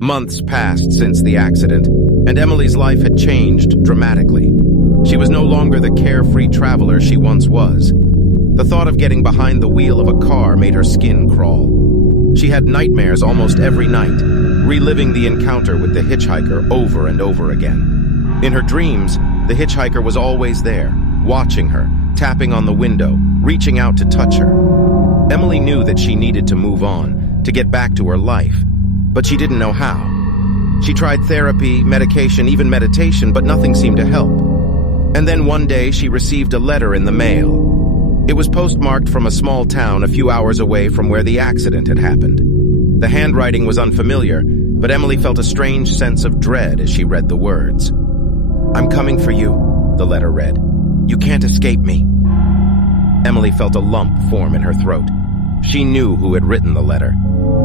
Months passed since the accident, and Emily's life had changed dramatically. She was no longer the carefree traveler she once was. The thought of getting behind the wheel of a car made her skin crawl. She had nightmares almost every night, reliving the encounter with the hitchhiker over and over again. In her dreams, the hitchhiker was always there, watching her, tapping on the window, reaching out to touch her. Emily knew that she needed to move on, to get back to her life, but she didn't know how. She tried therapy, medication, even meditation, but nothing seemed to help. And then one day she received a letter in the mail. It was postmarked from a small town a few hours away from where the accident had happened. The handwriting was unfamiliar, but Emily felt a strange sense of dread as she read the words. "I'm coming for you," the letter read. "You can't escape me." Emily felt a lump form in her throat. She knew who had written the letter.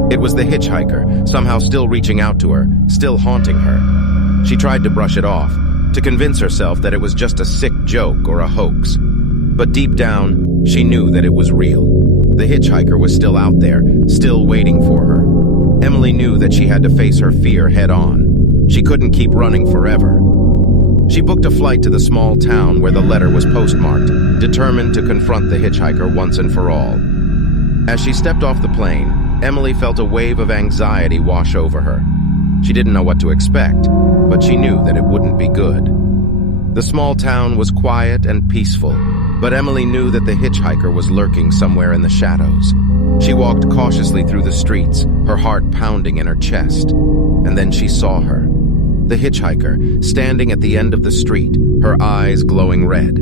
It was the hitchhiker, somehow still reaching out to her, still haunting her. She tried to brush it off, to convince herself that it was just a sick joke or a hoax. But deep down, she knew that it was real. The hitchhiker was still out there, still waiting for her. Emily knew that she had to face her fear head-on. She couldn't keep running forever. She booked a flight to the small town where the letter was postmarked, determined to confront the hitchhiker once and for all. As she stepped off the plane, Emily felt a wave of anxiety wash over her. She didn't know what to expect, but she knew that it wouldn't be good. The small town was quiet and peaceful, but Emily knew that the hitchhiker was lurking somewhere in the shadows. She walked cautiously through the streets, her heart pounding in her chest. And then she saw her. The hitchhiker, standing at the end of the street, her eyes glowing red.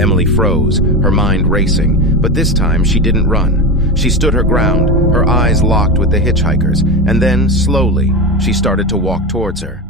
Emily froze, her mind racing, but this time she didn't run. She stood her ground, her eyes locked with the hitchhiker's, and then, slowly, she started to walk towards her.